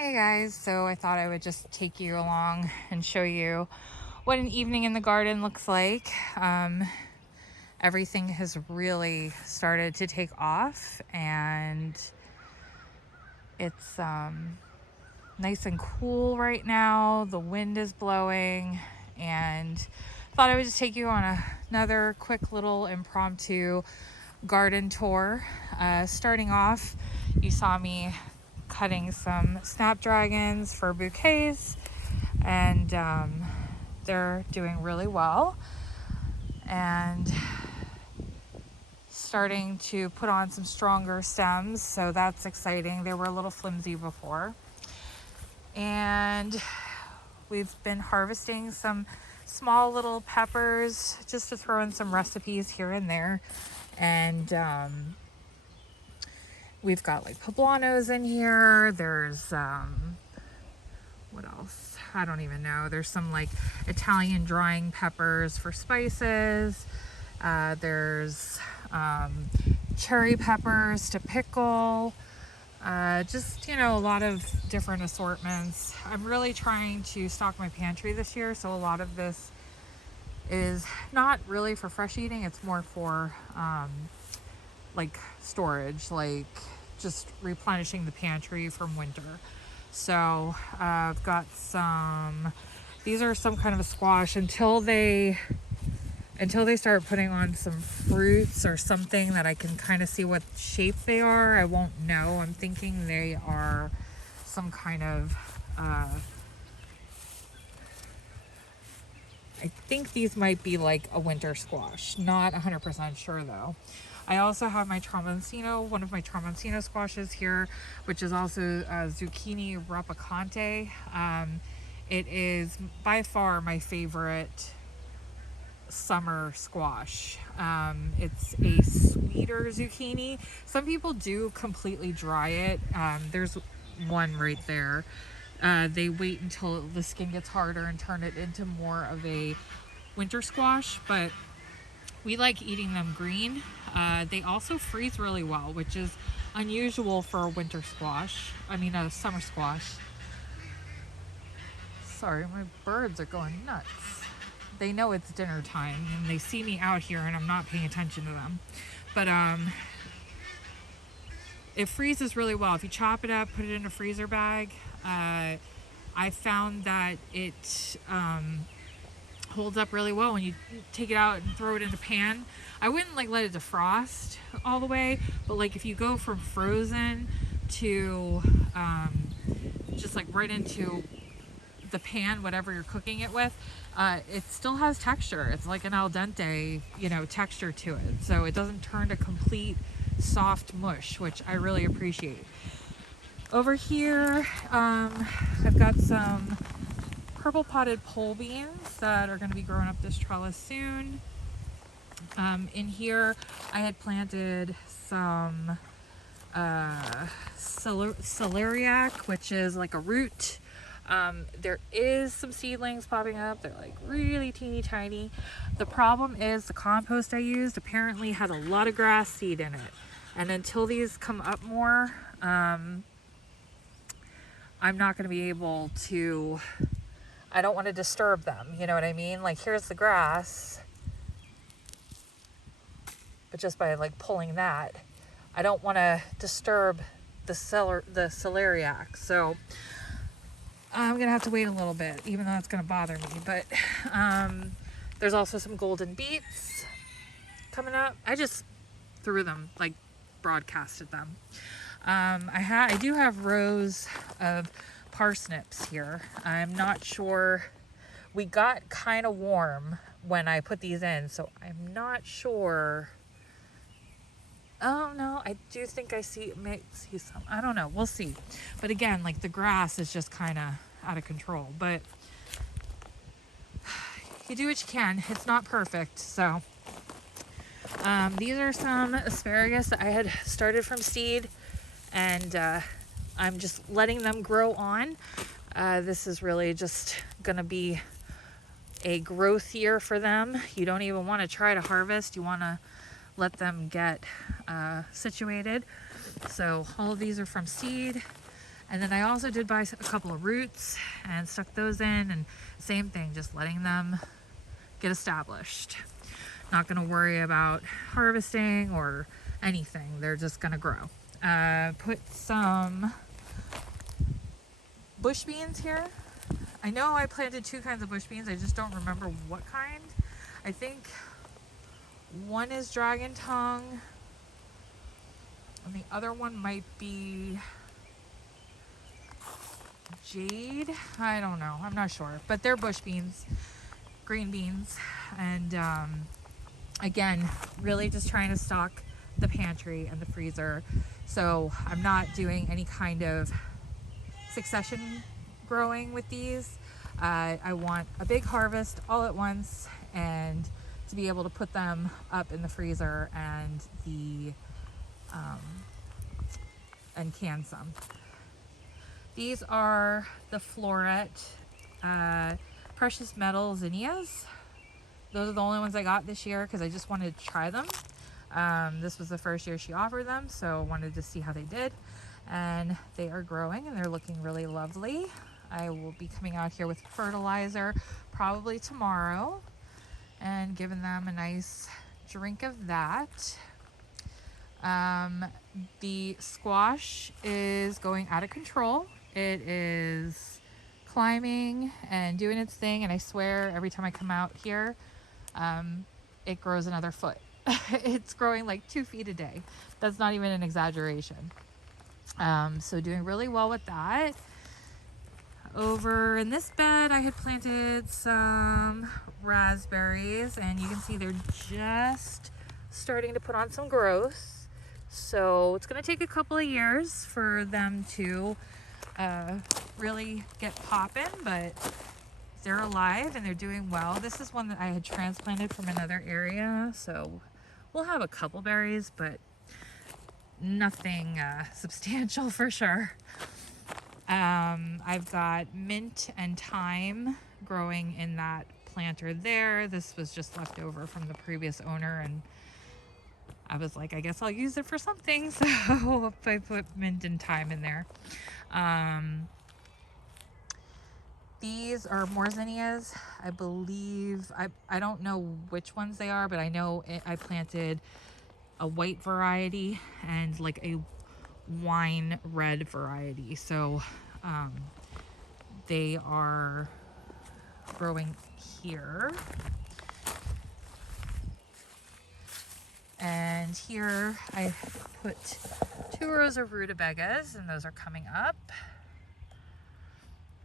Hey guys, so I thought I would just take you along and show you what an evening in the garden looks like. Everything has really started to take off and it's nice and cool right now. The wind is blowing and thought I would just take you on another quick little impromptu garden tour. Starting off, you saw me cutting some snapdragons for bouquets, and they're doing really well. And starting to put on some stronger stems, so that's exciting. They were a little flimsy before. And we've been harvesting some small little peppers just to throw in some recipes here and there. And we've got like poblanos in here. There's what else? I don't even know. There's some like Italian drying peppers for spices. There's cherry peppers to pickle. Just, a lot of different assortments. I'm really trying to stock my pantry this year, so a lot of this is not really for fresh eating. It's more for like storage, like just replenishing the pantry from winter. So I've got these are some kind of a squash until they start putting on some fruits or something that I can kind of see what shape they are. I won't know. I'm thinking they are some kind of I think these might be like a winter squash. Not 100% sure though. I also have my tramontino, one of my tramontino squashes here, which is also zucchini rapicante. It is by far my favorite summer squash. It's a sweeter zucchini. Some people do completely dry it. There's one right there. They wait until the skin gets harder and turn it into more of a winter squash, but we like eating them green. They also freeze really well, which is unusual for a winter squash. A summer squash. Sorry, my birds are going nuts. They know it's dinner time and they see me out here and I'm not paying attention to them. But it freezes really well. If you chop it up, put it in a freezer bag, I found that it holds up really well when you take it out and throw it in the pan. I wouldn't let it defrost all the way, but if you go from frozen to just right into the pan, whatever you're cooking it with, it still has texture. It's like an al dente, texture to it. So it doesn't turn to complete soft mush, which I really appreciate. Over here, I've got some purple potted pole beans that are going to be growing up this trellis soon. In here, I had planted some celeriac, which is like a root. There is some seedlings popping up. They're really teeny tiny. The problem is the compost I used apparently had a lot of grass seed in it. And until these come up more, I'm not going to be able to, I don't want to disturb them. You know what I mean? Here's the grass, but just by pulling that, I don't want to disturb the celeriac. So I'm going to have to wait a little bit, even though it's going to bother me. But there's also some golden beets coming up. I just threw them, broadcasted them. I do have rows of parsnips here. I'm not sure. We got kind of warm when I put these in, so I'm not sure. Oh no, I do think I see some. I don't know. We'll see. But again, the grass is just kind of out of control. But you do what you can. It's not perfect. So these are some asparagus that I had started from seed, and I'm just letting them grow on. This is really just gonna be a growth year for them. You don't even want to try to harvest. You want to let them get situated. So all of these are from seed. And then I also did buy a couple of roots and stuck those in, and same thing, just letting them get established. Not going to worry about harvesting or anything. They're just going to grow. Put some bush beans here. I know I planted 2 kinds of bush beans. I just don't remember what kind. I think one is dragon tongue and the other one might be jade. I don't know. I'm not sure. But they're bush beans, green beans. And again, really just trying to stock the pantry and the freezer. So I'm not doing any kind of succession growing with these. I want a big harvest all at once and to be able to put them up in the freezer and can some. These are the Floret precious metal zinnias. Those are the only ones I got this year because I just wanted to try them. This was the first year she offered them, so wanted to see how they did. And they are growing and they're looking really lovely. I will be coming out here with fertilizer probably tomorrow and giving them a nice drink of that. The squash is going out of control. It is climbing and doing its thing, and I swear every time I come out here, it grows another foot. It's growing like 2 feet a day. That's not even an exaggeration. So doing really well with that. Over in this bed, I had planted some raspberries, and you can see they're just starting to put on some growth. So it's going to take a couple of years for them to really get popping, but they're alive and they're doing well. This is one that I had transplanted from another area, so we'll have a couple berries, but nothing substantial for sure. I've got mint and thyme growing in that planter there. This was just left over from the previous owner, and I was like, I guess I'll use it for something, so I put mint and thyme in there. These are more zinnias, I believe. I don't know which ones they are, but I know I planted a white variety and like a wine red variety. So they are growing here. And here I put 2 rows of rutabagas, and those are coming up.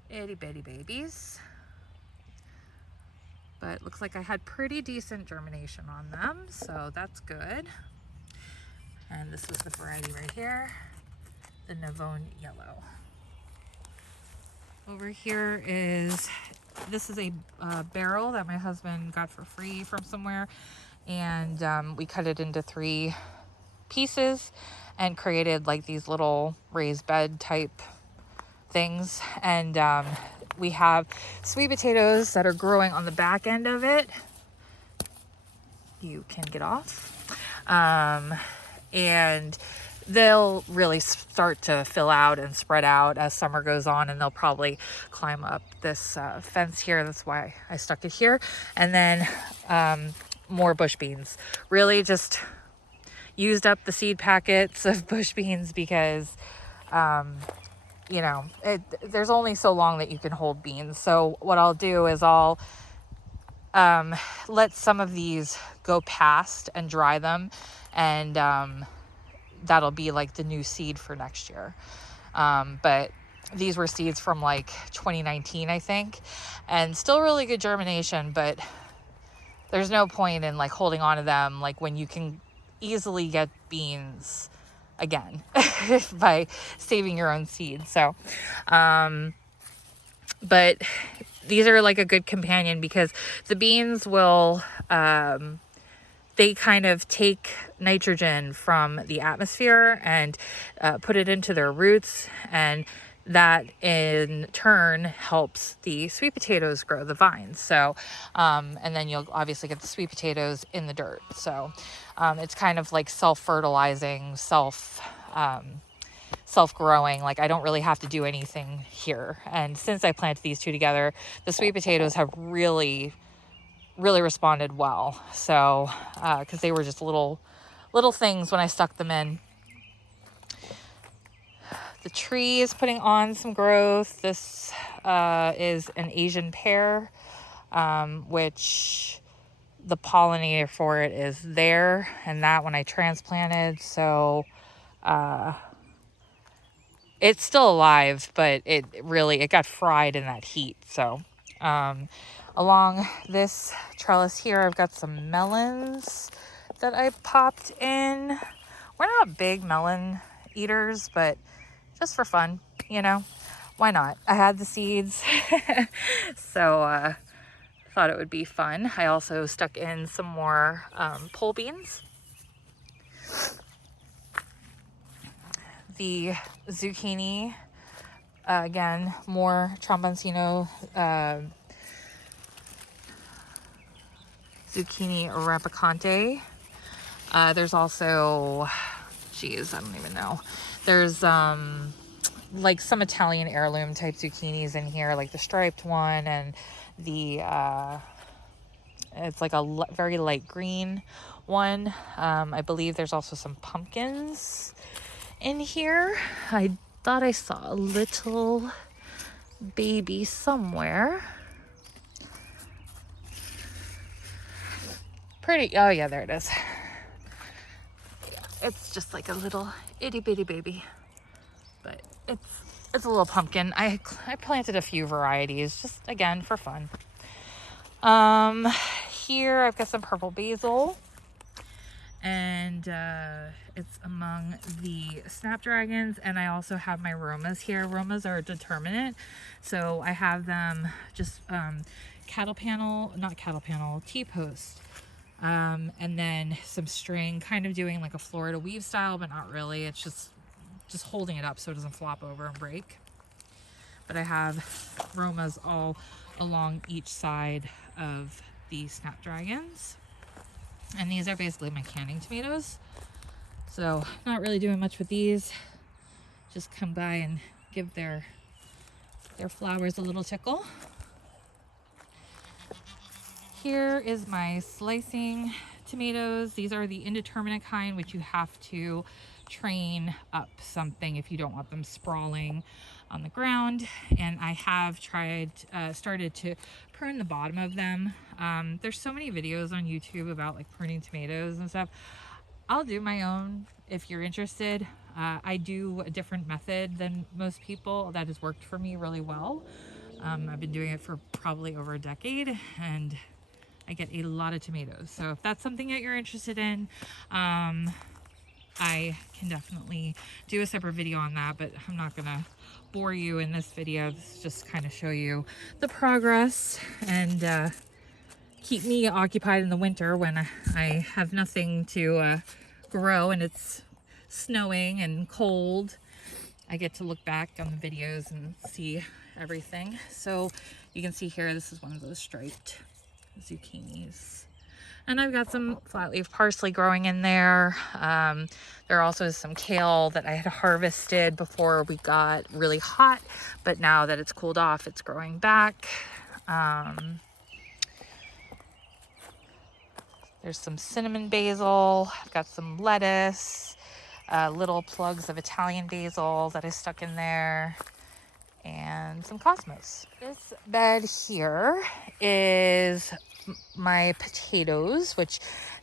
Itty bitty babies. But looks like I had pretty decent germination on them, so that's good. And this was the variety right here, the Navone Yellow. Over here this is a barrel that my husband got for free from somewhere, and we cut it into 3 pieces and created like these little raised bed type things. And we have sweet potatoes that are growing on the back end of it. You can get off. And they'll really start to fill out and spread out as summer goes on, and they'll probably climb up this fence here. That's why I stuck it here. And then more bush beans. Really just used up the seed packets of bush beans because you know, there's only so long that you can hold beans. So what I'll do is I'll let some of these go past and dry them, and that'll be like the new seed for next year. But these were seeds from like 2019, I think, and still really good germination, but there's no point in like holding on to them like when you can easily get beans again by saving your own seeds. So but these are like a good companion because the beans will they kind of take nitrogen from the atmosphere and put it into their roots, and that in turn helps the sweet potatoes grow, the vines. So and then you'll obviously get the sweet potatoes in the dirt. So it's kind of like self-fertilizing, self-growing. Like I don't really have to do anything here. And since I planted these two together, the sweet potatoes have really responded well. So, because they were just little things when I stuck them in. The tree is putting on some growth. This is an Asian pear, which the pollinator for it is there, and that when I transplanted. So it's still alive, but it got fried in that heat. So along this trellis here, I've got some melons that I popped in. We're not big melon eaters, but just for fun, you know, why not? I had the seeds, so thought it would be fun. I also stuck in some more pole beans. The zucchini, again, more tromboncino zucchini rampicante. There's also, geez, I don't even know. There's like some Italian heirloom type zucchinis in here, like the striped one and the it's like a very light green one. I believe there's also some pumpkins in here. I thought I saw a little baby somewhere. Pretty, oh yeah, there it is. It's just like a little itty bitty baby, but it's a little pumpkin. I planted a few varieties just again for fun. Here I've got some purple basil, and it's among the snapdragons, and I also have my romas here. Romas are determinate, so I have them just T-post. And then some string, kind of doing like a Florida weave style, but not really. It's just holding it up so it doesn't flop over and break. But I have romas all along each side of the snapdragons. And these are basically my canning tomatoes. So not really doing much with these. Just come by and give their flowers a little tickle. Here is my slicing tomatoes. These are the indeterminate kind, which you have to train up something if you don't want them sprawling on the ground. And I have started to prune the bottom of them. There's so many videos on YouTube about like pruning tomatoes and stuff. I'll do my own if you're interested. I do a different method than most people that has worked for me really well. I've been doing it for probably over a decade, and I get a lot of tomatoes. So if that's something that you're interested in, I can definitely do a separate video on that, but I'm not gonna bore you in this video. This is just kind of show you the progress and keep me occupied in the winter when I have nothing to grow and it's snowing and cold. I get to look back on the videos and see everything. So you can see here, this is one of those striped zucchinis. And I've got some flat leaf parsley growing in there. There also is some kale that I had harvested before we got really hot, but now that it's cooled off, it's growing back. There's some cinnamon basil. I've got some lettuce, little plugs of Italian basil that I stuck in there, and some cosmos. This bed here is my potatoes, which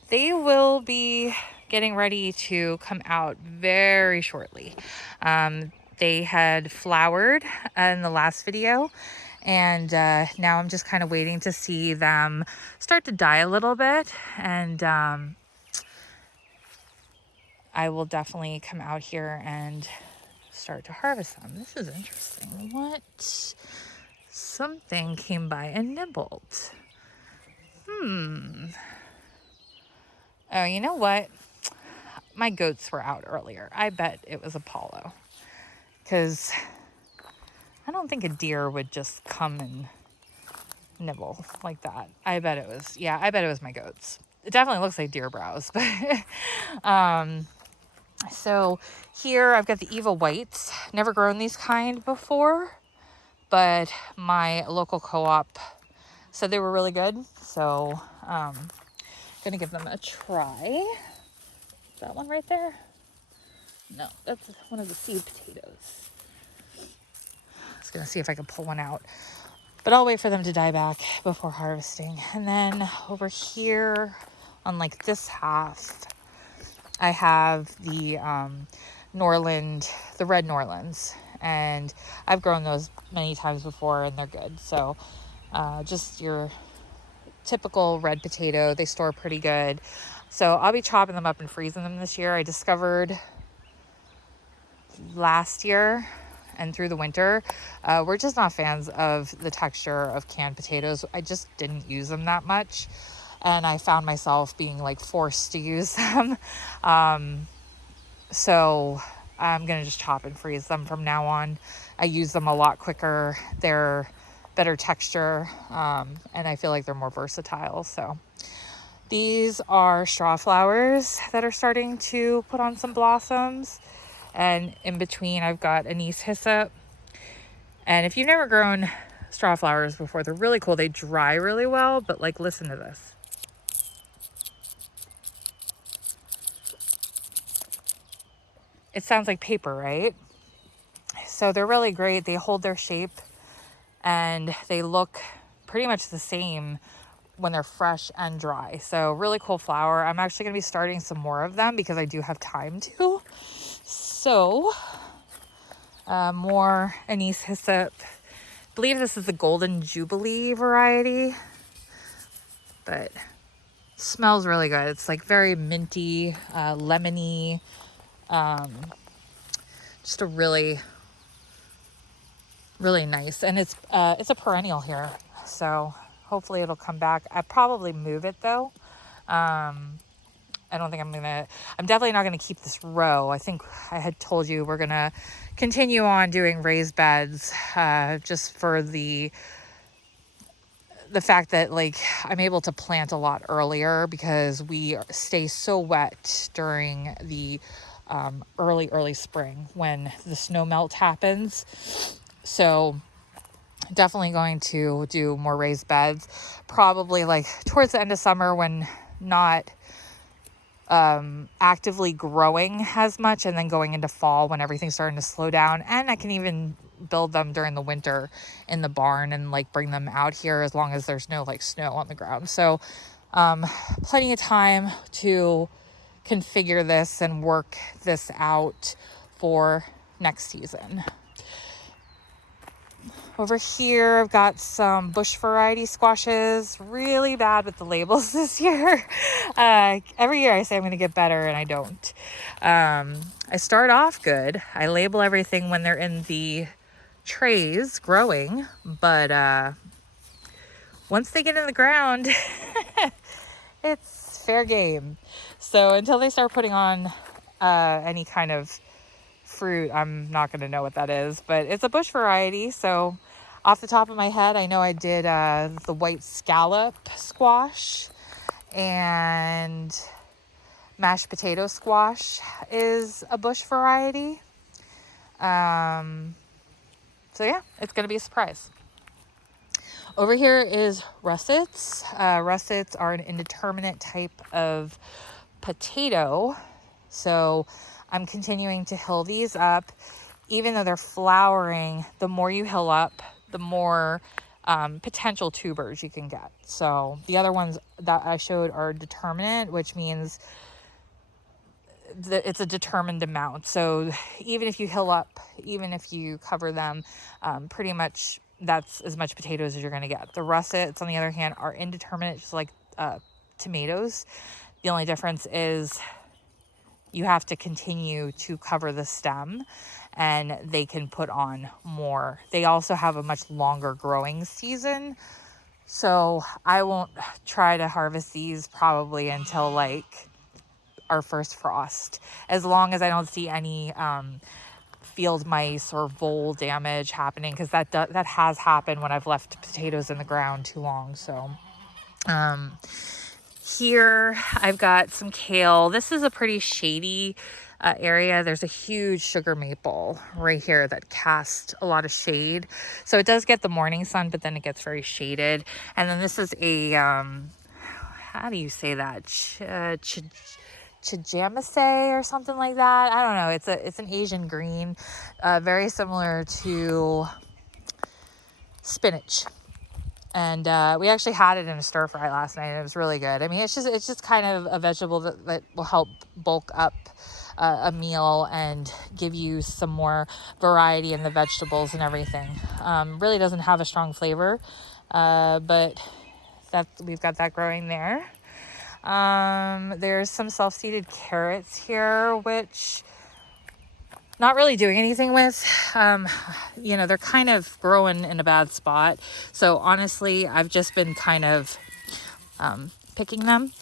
they will be getting ready to come out very shortly. They had flowered in the last video, and now I'm just kind of waiting to see them start to die a little bit, and I will definitely come out here and start to harvest them. This is interesting. What? Something came by and nibbled. Oh, you know what? My goats were out earlier. I bet it was Apollo. Because I don't think a deer would just come and nibble like that. I bet it was my goats. It definitely looks like deer browse. But So here I've got the Eva Whites. Never grown these kind before, but my local co-op said they were really good. So gonna give them a try. Is that one right there? No, that's one of the seed potatoes. I was gonna see if I could pull one out, but I'll wait for them to die back before harvesting. And then over here on like this half, I have the Norland, the red Norlands, and I've grown those many times before and they're good. So just your typical red potato. They store pretty good. So I'll be chopping them up and freezing them this year. I discovered last year and through the winter, we're just not fans of the texture of canned potatoes. I just didn't use them that much. And I found myself being like forced to use them. So I'm going to just chop and freeze them from now on. I use them a lot quicker. They're better texture. And I feel like they're more versatile. So these are straw flowers that are starting to put on some blossoms. And in between, I've got anise hyssop. And if you've never grown straw flowers before, they're really cool. They dry really well, but like, listen to this. It sounds like paper, right? So they're really great. They hold their shape and they look pretty much the same when they're fresh and dry. So really cool flower. I'm actually going to be starting some more of them because I do have time to. So more anise hyssop. I believe this is the Golden Jubilee variety, but smells really good. It's like very minty, lemony, just a really nice. And it's a perennial here, so hopefully it'll come back. I probably move it though. I don't think I'm definitely not gonna keep this row. I think I had told you we're gonna continue on doing raised beds, just for the fact that like I'm able to plant a lot earlier because we stay so wet during the early spring when the snow melt happens. So definitely going to do more raised beds, probably like towards the end of summer when not actively growing as much, and then going into fall when everything's starting to slow down. And I can even build them during the winter in the barn and like bring them out here as long as there's no like snow on the ground. So plenty of time to configure this and work this out for next season. Over here, I've got some bush variety squashes. Really bad with the labels this year. Every year I say I'm going to get better and I don't. I start off good. I label everything when they're in the trays growing, but once they get in the ground, it's fair game. So until they start putting on any kind of fruit, I'm not going to know what that is, but it's a bush variety. So off the top of my head, I know I did the white scallop squash, and mashed potato squash is a bush variety. So yeah, it's going to be a surprise. Over here is russets. Russets are an indeterminate type of potato. So I'm continuing to hill these up. Even though they're flowering, the more you hill up, the more potential tubers you can get. So the other ones that I showed are determinate, which means that it's a determined amount. So even if you hill up, even if you cover them, pretty much that's as much potatoes as you're going to get. The russets, on the other hand, are indeterminate, just like tomatoes. The only difference is you have to continue to cover the stem, and they can put on more. They also have a much longer growing season. So I won't try to harvest these probably until like our first frost, as long as I don't see any field mice or vole damage happening, because that has happened when I've left potatoes in the ground too long. So Here I've got some kale. This is a pretty shady area. There's a huge sugar maple right here that casts a lot of shade. So it does get the morning sun, but then it gets very shaded. And then this is a, how do you say that? Chijamase or something like that. I don't know. It's an Asian green, very similar to spinach. And we actually had it in a stir fry last night, and it was really good. I mean, it's just kind of a vegetable that will help bulk up a meal and give you some more variety in the vegetables and everything. Really doesn't have a strong flavor, but we've got that growing there. There's some self-seeded carrots here, which not really doing anything with. They're kind of growing in a bad spot. So honestly, I've just been kind of picking them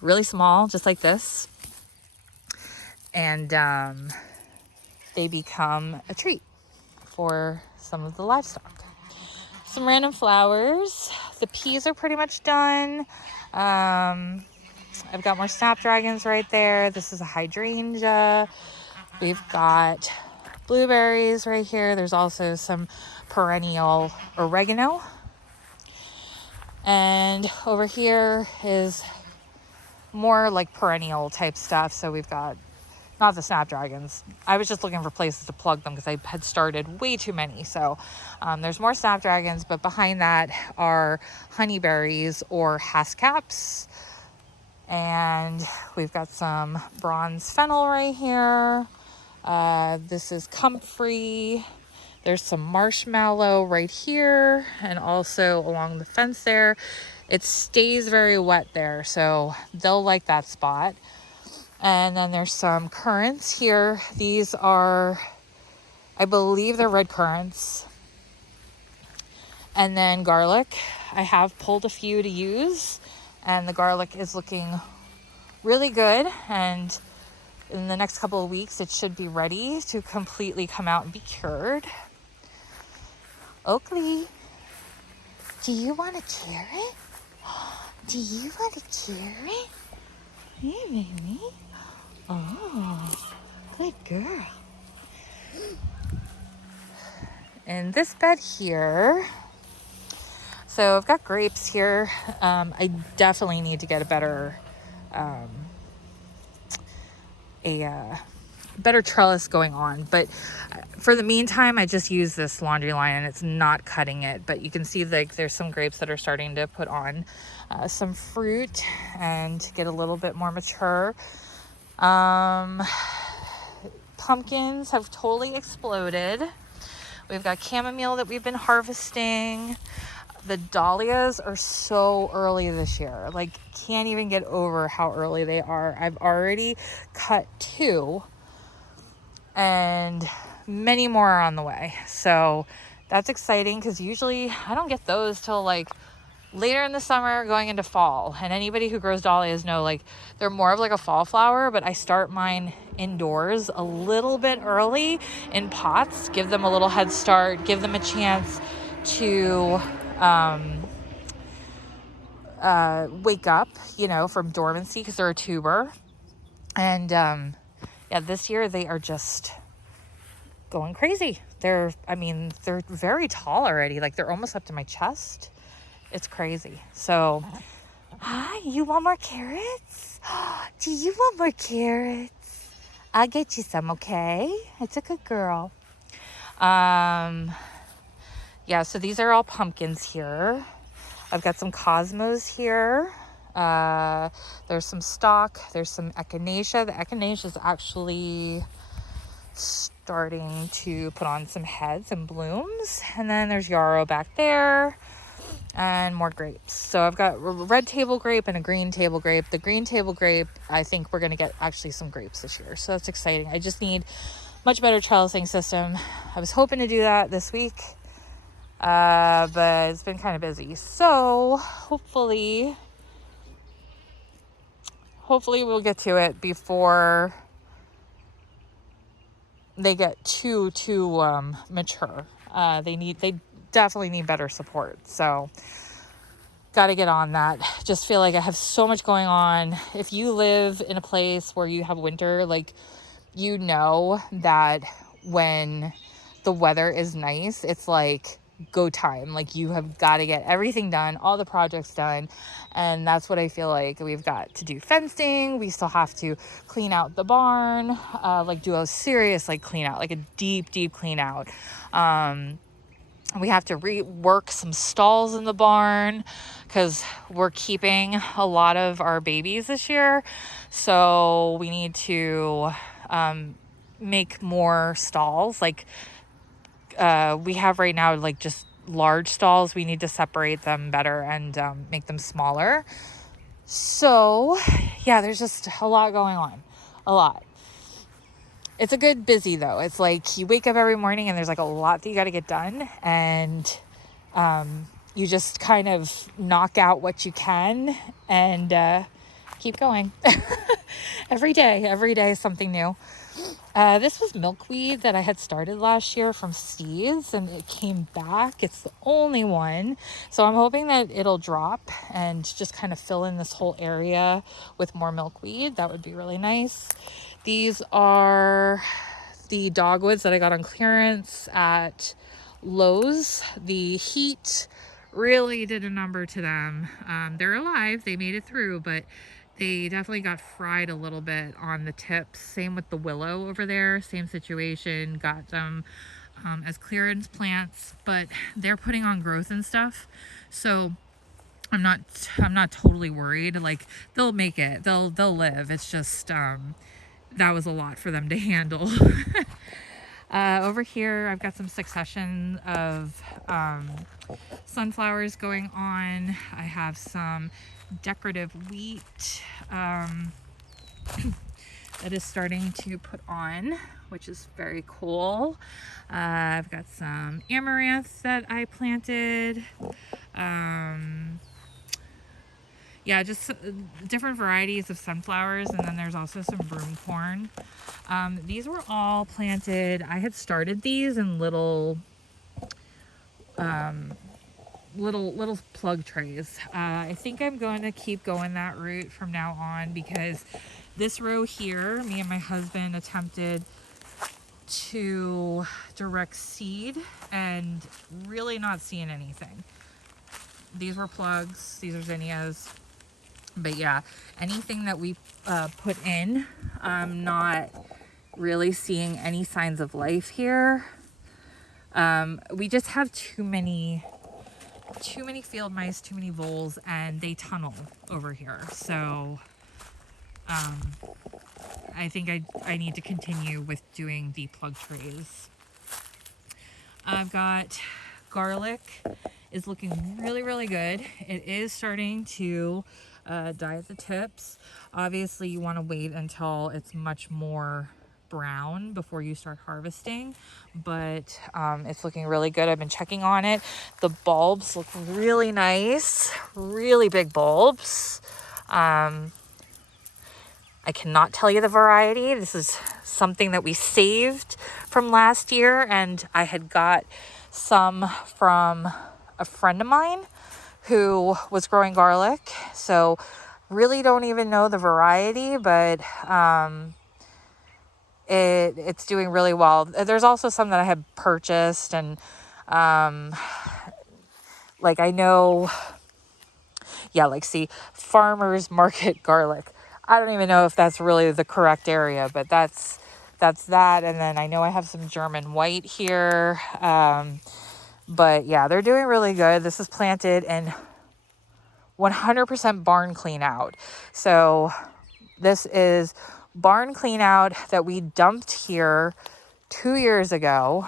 really small, just like this. And they become a treat for some of the livestock. Some random flowers. The peas are pretty much done. I've got more snapdragons right there. This is a hydrangea. We've got blueberries right here. There's also some perennial oregano. And over here is more like perennial type stuff. So we've got, not the snapdragons. I was just looking for places to plug them because I had started way too many. So there's more snapdragons, but behind that are honeyberries or haskcaps. And we've got some bronze fennel right here. This is comfrey. There's some marshmallow right here and also along the fence there. It stays very wet there, so they'll like that spot. And then there's some currants here. These are, I believe they're red currants. And then garlic. I have pulled a few to use, and the garlic is looking really good. And in the next couple of weeks, it should be ready to completely come out and be cured. Oakley, do you want a carrot? Do you want a carrot? Hey, baby. Oh, good girl. In this bed here, so I've got grapes here. I definitely need to get a better better trellis going on, but for the meantime I just use this laundry line and it's not cutting it, but you can see like there's some grapes that are starting to put on some fruit and get a little bit more mature. Pumpkins have totally exploded. We've got chamomile that we've been harvesting. The dahlias are so early this year, like can't even get over how early they are. I've already cut 2 and many more are on the way. So that's exciting because usually I don't get those till like later in the summer going into fall. And anybody who grows dahlias know like they're more of like a fall flower, but I start mine indoors a little bit early in pots, give them a little head start, give them a chance to wake up, from dormancy because they're a tuber. And this year they are just going crazy. They're very tall already. Like they're almost up to my chest. It's crazy. So, hi, you want more carrots? Do you want more carrots? I'll get you some, okay? It's a good girl. So these are all pumpkins here. I've got some cosmos here. There's some stock. There's some echinacea. The echinacea is actually starting to put on some heads and blooms. And then there's yarrow back there and more grapes. So I've got a red table grape and a green table grape. The green table grape, I think we're going to get actually some grapes this year. So that's exciting. I just need much better trellising system. I was hoping to do that this week. But it's been kind of busy. So hopefully we'll get to it before they get too mature. They definitely need better support. So got to get on that. Just feel like I have so much going on. If you live in a place where you have winter, like, you know that when the weather is nice, it's like go time. Like, you have got to get everything done, all the projects done. And that's what I feel like. We've got to do fencing. We still have to clean out the barn, like do a serious like clean out, like a deep clean out. We have to rework some stalls in the barn because we're keeping a lot of our babies this year. So we need to make more stalls. Like, we have right now, like, just large stalls. We need to separate them better and make them smaller. So yeah, there's just a lot going on. A lot. It's a good busy though. It's like you wake up every morning and there's like a lot that you got to get done, and you just kind of knock out what you can and keep going. Every day is something new. This was milkweed that I had started last year from seeds, and it came back. It's the only one. So I'm hoping that it'll drop and just kind of fill in this whole area with more milkweed. That would be really nice. These are the dogwoods that I got on clearance at Lowe's. The heat really did a number to them. They're alive. They made it through, but they definitely got fried a little bit on the tips. Same with the willow over there. Same situation. Got them as clearance plants, but they're putting on growth and stuff. So I'm not totally worried. Like, they'll make it. They'll live. It's just that was a lot for them to handle. Over here, I've got some succession of sunflowers going on. I have some decorative wheat that is starting to put on, which is very cool. I've got some amaranth that I planted. Yeah, just different varieties of sunflowers, and then there's also some broom corn. These were all planted. I had started these in little plug trays. I think I'm going to keep going that route from now on, because this row here, me and my husband attempted to direct seed and really not seeing anything. These were plugs. These are zinnias. But yeah, anything that we put in, I'm not really seeing any signs of life here. We just have too many field mice, too many voles, and they tunnel over here. So I think I need to continue with doing the plug trays. I've got garlic is looking really good. It is starting to die at the tips. Obviously, you want to wait until it's much more brown before you start harvesting, but it's looking really good. I've been checking on it. The bulbs look really nice, really big bulbs. I cannot tell you the variety. This is something that we saved from last year, and I had got some from a friend of mine who was growing garlic. So really don't even know the variety, but it's doing really well. There's also some that I had purchased, and like, I know, yeah, like, see, farmers market garlic. I don't even know if that's really the correct area, but that's that. And then I know I have some German white here. But yeah, they're doing really good. This is planted in 100% barn clean out. So this is barn clean out that we dumped here 2 years ago.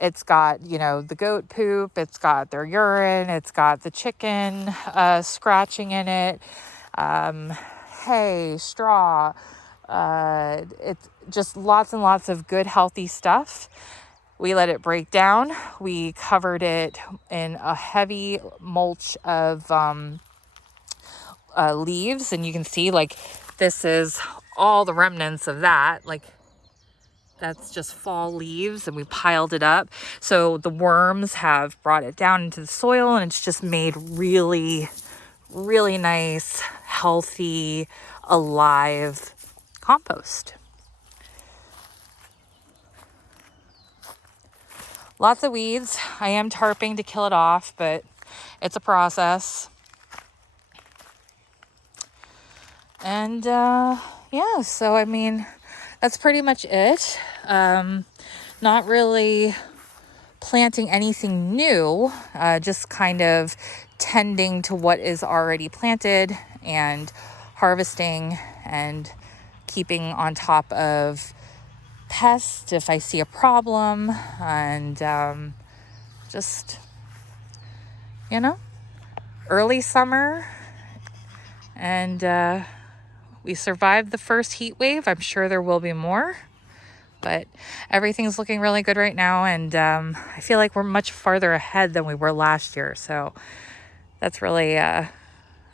It's got, the goat poop, it's got their urine, it's got the chicken scratching in it, hay, straw. It's just lots and lots of good, healthy stuff. We let it break down. We covered it in a heavy mulch of leaves, and you can see, like, this is all the remnants of that. Like, that's just fall leaves, and we piled it up. So the worms have brought it down into the soil, and it's just made really, really nice, healthy, alive compost. Lots of weeds. I am tarping to kill it off, but it's a process. And yeah, so I mean, that's pretty much it. Not really planting anything new, just kind of tending to what is already planted and harvesting and keeping on top of pests if I see a problem, and just, you know, early summer, and we survived the first heat wave. I'm sure there will be more, but everything's looking really good right now, and I feel like we're much farther ahead than we were last year, so that's really a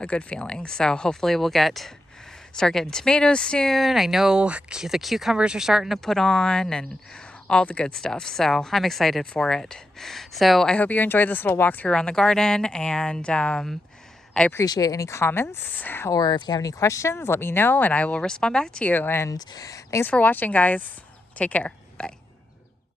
good feeling. So hopefully we'll start getting tomatoes soon. I know the cucumbers are starting to put on and all the good stuff. So I'm excited for it. So I hope you enjoyed this little walkthrough around the garden, and I appreciate any comments, or if you have any questions, let me know and I will respond back to you. And thanks for watching, guys. Take care.